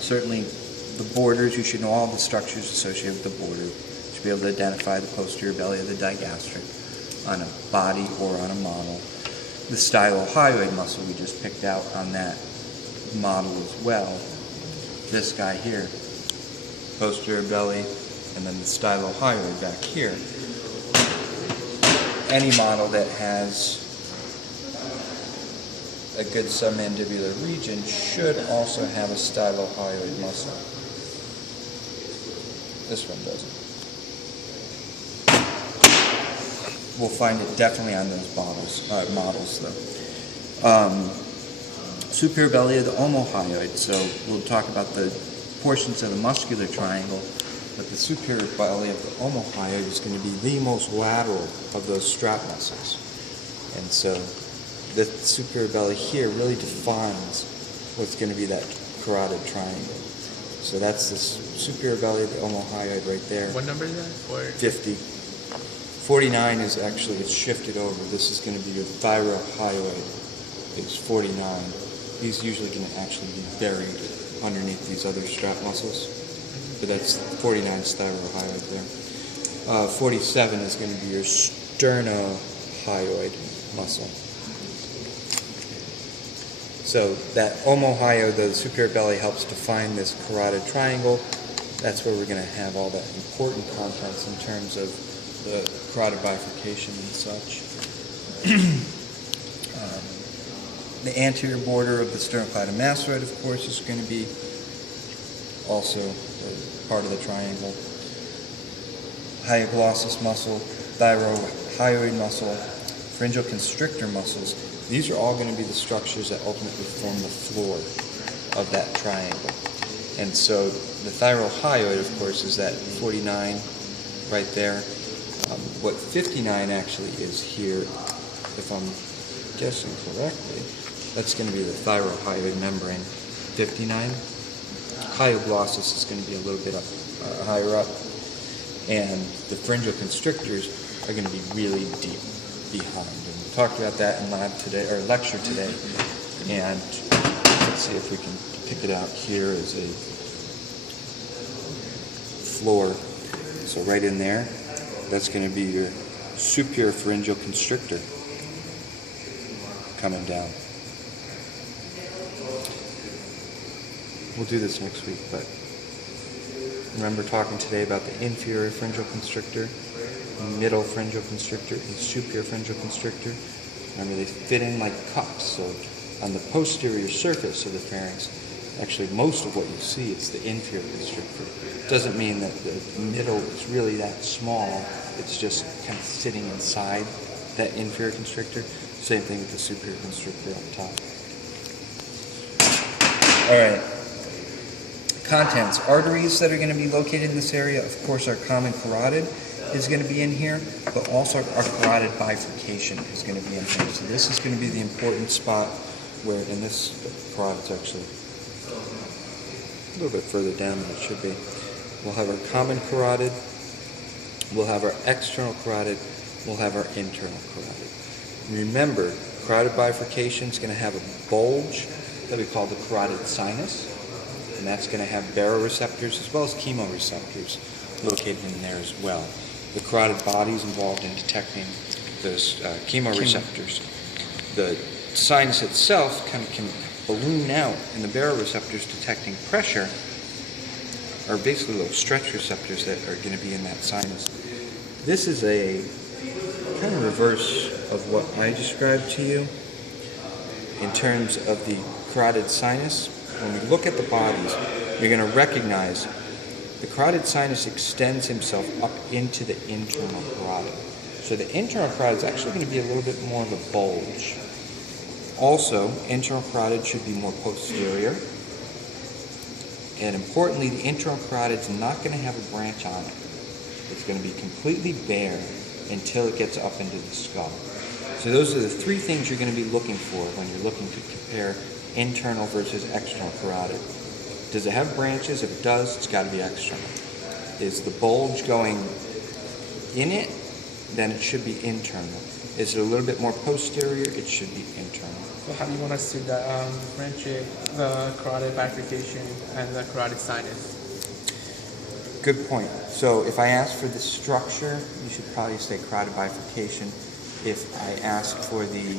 Certainly the borders, you should know all the structures associated with the border. You should be able to identify the posterior belly of the digastric on a body or on a model. The stylohyoid muscle we just picked out on that model as well. This guy here, posterior belly, and then the stylohyoid back here. Any model that has a good submandibular region should also have a stylohyoid muscle. This one doesn't. We'll find it definitely on those models though. Superior belly of the omohyoid, so we'll talk about the portions of the muscular triangle, but the superior belly of the omohyoid is going to be the most lateral of those strap muscles. And so the superior belly here really defines what's going to be that carotid triangle. So that's the superior belly of the omohyoid right there. What number is that? 50. 49 is actually, it's shifted over. This is going to be your thyrohyoid. It's 49. He's usually going to actually be buried underneath these other strap muscles. But that's 49 thyrohyoid there. 47 is going to be your sternohyoid muscle. So that omohyoid, the superior belly, helps define this carotid triangle. That's where we're going to have all the important contents in terms of the carotid bifurcation and such. The anterior border of the sternocleidomastoid, of course, is going to be also part of the triangle. Hyoglossus muscle, thyrohyoid muscle, pharyngeal constrictor muscles. These are all going to be the structures that ultimately form the floor of that triangle. And so the thyrohyoid, of course, is that 49 right there. What 59 actually is here, if I'm guessing correctly, that's going to be the thyrohyoid membrane. 59. Hyoglossus is going to be a little bit up, higher up. And the pharyngeal constrictors are going to be really deep behind. And we talked about that in lab today, or lecture today. And let's see if we can pick it out here as a floor. So right in there, that's going to be your superior pharyngeal constrictor coming down. We'll do this next week, but remember talking today about the inferior pharyngeal constrictor, middle pharyngeal constrictor, and superior pharyngeal constrictor. Remember, they fit in like cups. So on the posterior surface of the pharynx, actually most of what you see is the inferior constrictor. It doesn't mean that the middle is really that small. It's just kind of sitting inside that inferior constrictor. Same thing with the superior constrictor up top. All right. Contents. Arteries that are going to be located in this area, of course, our common carotid is going to be in here, but also our carotid bifurcation is going to be in here. So this is going to be the important spot where, in this carotid's actually a little bit further down than it should be. We'll have our common carotid, we'll have our external carotid, we'll have our internal carotid. Remember, carotid bifurcation is going to have a bulge that we call the carotid sinus, and that's going to have baroreceptors as well as chemoreceptors located in there as well. The carotid body is involved in detecting those chemoreceptors. The sinus itself kind of can balloon out, and the baroreceptors detecting pressure are basically little stretch receptors that are going to be in that sinus. This is a kind of reverse of what I described to you in terms of the carotid sinus. When we look at the bodies, you're going to recognize the carotid sinus extends himself up into the internal carotid. So the internal carotid is actually going to be a little bit more of a bulge. Also, internal carotid should be more posterior. And importantly, the internal carotid is not going to have a branch on it. It's going to be completely bare until it gets up into the skull. So those are the three things you're going to be looking for when you're looking to compare internal versus external carotid. Does it have branches? If it does, it's got to be external. Is the bulge going in it? Then it should be internal. Is it a little bit more posterior? It should be internal. So how do you want us to differentiate the carotid bifurcation and the carotid sinus? Good point. So if I ask for the structure, you should probably say carotid bifurcation. If I ask for the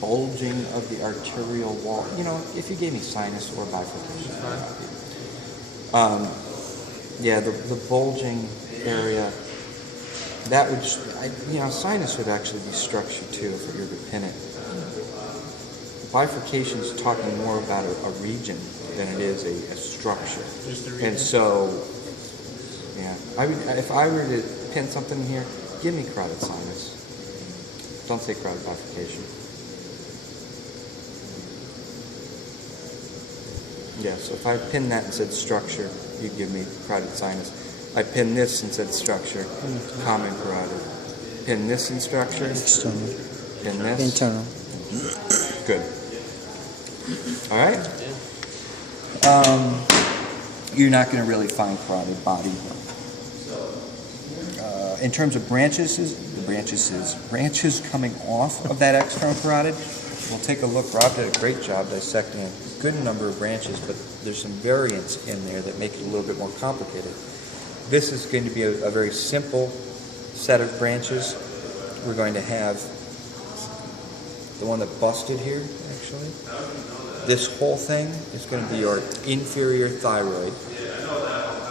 bulging of the arterial wall, you know, if you gave me sinus or bifurcation. Yeah, the bulging area, that would, sinus would actually be structure too if we were to pin it. Bifurcation is talking more about a region than it is a structure. Just the region. And so, yeah, if I were to pin something here, give me carotid sinus. Don't say carotid bifurcation. Yeah, so if I pin that and said structure, you'd give me carotid sinus. I pin this and said structure, common carotid. Pin this in structure, External. pin this. Internal. Good. All right. You're not going to really find carotid body. In terms of branches coming off of that external carotid, we'll take a look. Rob did a great job dissecting a good number of branches, but there's some variants in there that make it a little bit more complicated. This is going to be a very simple set of branches. We're going to have the one that busted here, actually. This whole thing is going to be your inferior thyroid.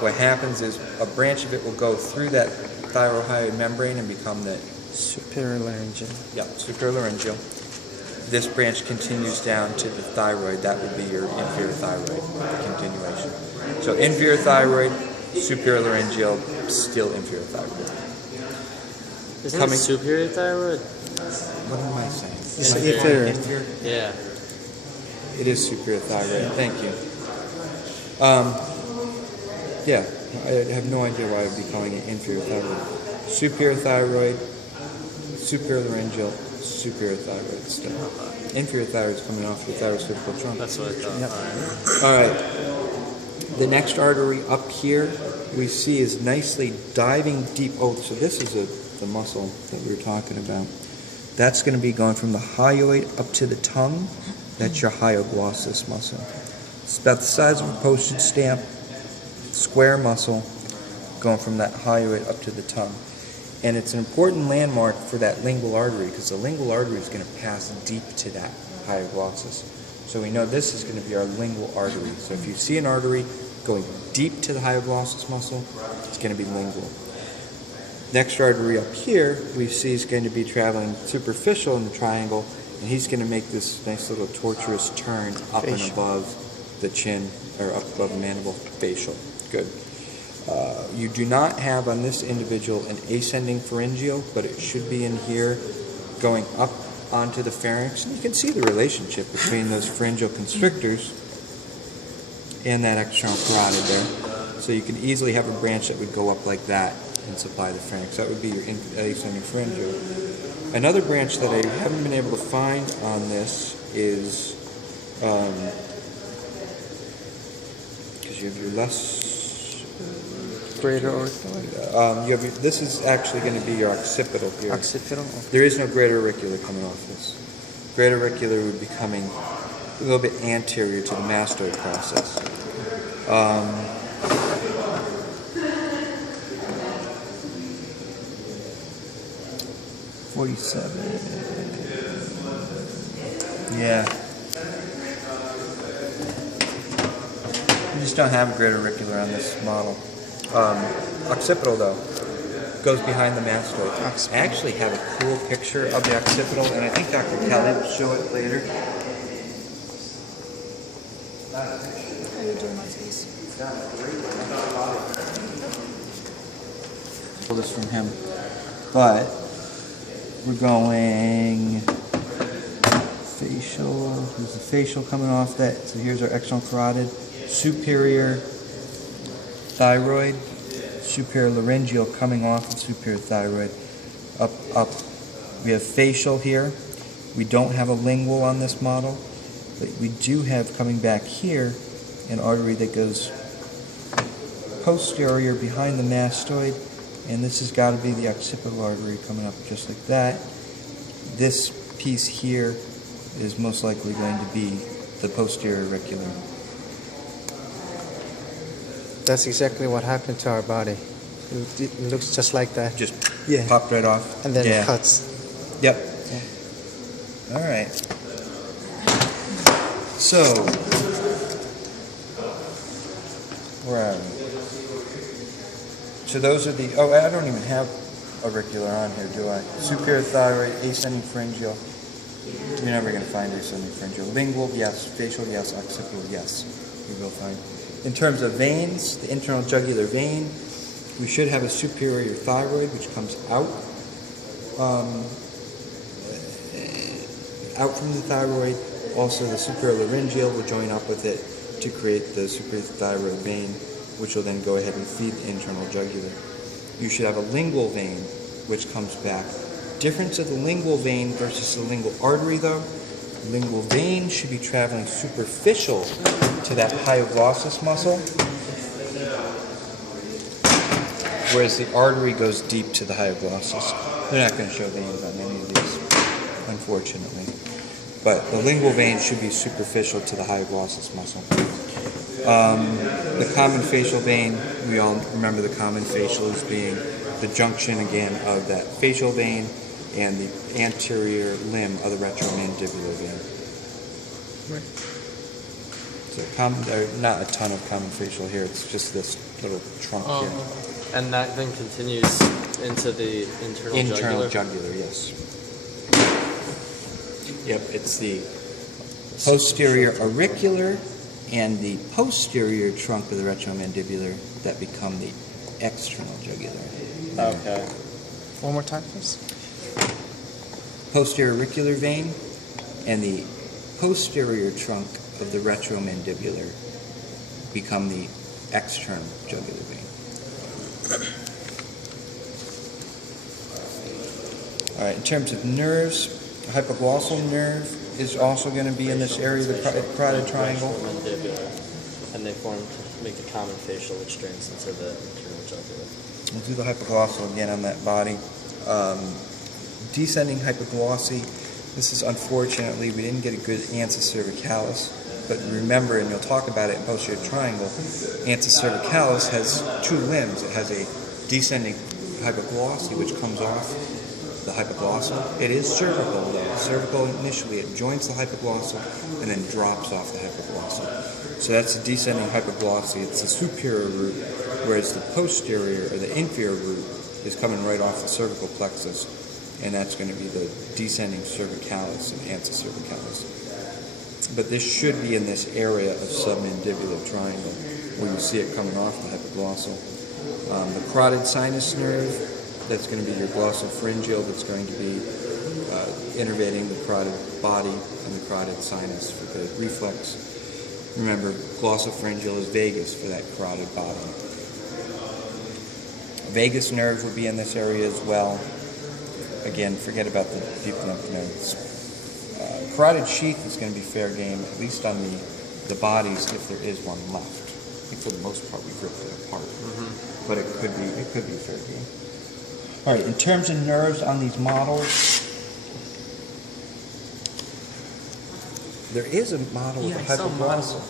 What happens is a branch of it will go through that thyroid membrane and become the Superior laryngeal. superior laryngeal. This branch continues down to the thyroid. That would be your inferior thyroid continuation. So inferior thyroid, superior laryngeal, still inferior thyroid. Isn't it superior thyroid? What am I saying? It's Am I saying inferior. inferior? Yeah. It is superior thyroid. Thank you. Yeah, I have no idea why I would be calling it inferior thyroid. Superior thyroid, superior laryngeal, superior thyroid still. Inferior thyroid is coming off the thyroid trunk. That's what I thought. Yep. All right. The next artery up here we see is nicely diving deep. Oh, so this is the muscle that we were talking about. That's going to be going from the hyoid up to the tongue. That's your hyoglossus muscle. It's about the size of a postage stamp, square muscle, going from that hyoid up to the tongue. And it's an important landmark for that lingual artery because the lingual artery is going to pass deep to that hyoglossus. So we know this is going to be our lingual artery. So if you see an artery going deep to the hyoglossus muscle, it's going to be lingual. Next artery up here we see is going to be traveling superficial in the triangle, and he's going to make this nice little tortuous turn up and above the chin, or up above the mandible, facial. Good. You do not have on this individual an ascending pharyngeal, but it should be in here going up onto the pharynx. And you can see the relationship between those pharyngeal constrictors and that external carotid there. So you can easily have a branch that would go up like that and supply the pharynx. That would be your ascending pharyngeal. Another branch that I haven't been able to find on this is, because you have your less Greater orthoid. this is actually going to be your occipital here. Occipital. There is no greater auricular coming off this. Greater auricular would be coming a little bit anterior to the mastoid process. 47. Yeah. You just don't have a greater auricular on this model. Occipital, though, goes behind the mastoid. I actually have a cool picture of the occipital, and I think Dr. Kelly will show it later. Are you doing my face? Pull this from him. But we're going facial. There's the facial coming off that. So here's our external carotid, superior thyroid, superior laryngeal coming off of superior thyroid, up. We have facial here. We don't have a lingual on this model, but we do have coming back here an artery that goes posterior behind the mastoid And this has got to be the occipital artery coming up just like that. This piece here is most likely going to be the posterior auricular. That's exactly what happened to our body. It looks just like that. Just Yeah. popped right off. And then yeah. it cuts. Yep. All right. So, where are we? So those are the, oh, I don't even have auricular on here, do I? Superior thyroid, ascending pharyngeal. You're never going to find ascending pharyngeal. Lingual, yes. Facial, yes. Occipital, yes. You will find. In terms of veins, the internal jugular vein, we should have a superior thyroid, which comes out from the thyroid. Also, the superior laryngeal will join up with it to create the superior thyroid vein, which will then go ahead and feed the internal jugular. You should have a lingual vein, which comes back. Difference of the lingual vein versus the lingual artery, though. Lingual vein should be traveling superficial to that hyoglossus muscle, whereas the artery goes deep to the hyoglossus. They're not going to show veins on any of these, unfortunately. But the lingual vein should be superficial to the hyoglossus muscle. The common facial vein, we all remember the common facial as being the junction, again, of that facial vein and the anterior limb of the retromandibular vein. Right. So there are not a ton of common facial here. It's just this little trunk here. And that then continues into the internal Jugular, yes. Yep, it's the posterior auricular and the posterior trunk of the retromandibular that become the external jugular. Okay. One more time, please. Posterior auricular vein and the posterior trunk of the retromandibular become the external jugular vein. All right, in terms of nerves, the hypoglossal nerve is also going to be in this area of the carotid triangle. Mandibular. And they form to make the common facial, which drains into the internal jugular. We'll do the hypoglossal again on that body. Descending hypoglossy. This is unfortunately, we didn't get a good ansa cervicalis, but remember, and you'll talk about it in posterior triangle, ansa cervicalis has two limbs. It has a descending hypoglossy, which comes off the hypoglossal. It is cervical, though. Cervical initially, it joins the hypoglossal and then drops off the hypoglossal. So that's the descending hypoglossy. It's the superior root, whereas the posterior or the inferior root is coming right off the cervical plexus, and that's going to be the descending cervicalis and ansa cervicalis. But this should be in this area of submandibular triangle, where you see it coming off the hypoglossal. The carotid sinus nerve, that's going to be your glossopharyngeal, that's going to be innervating the carotid body and the carotid sinus for the reflex. Remember, glossopharyngeal is vagus for that carotid body. Vagus nerve would be in this area as well. Again, forget about the deep lymph nodes. Carotid sheath is going to be fair game, at least on the bodies, if there is one left. I think for the most part we've ripped it apart, but it could be fair game. All right, in terms of nerves on these models, there is a model of a hypoglossal.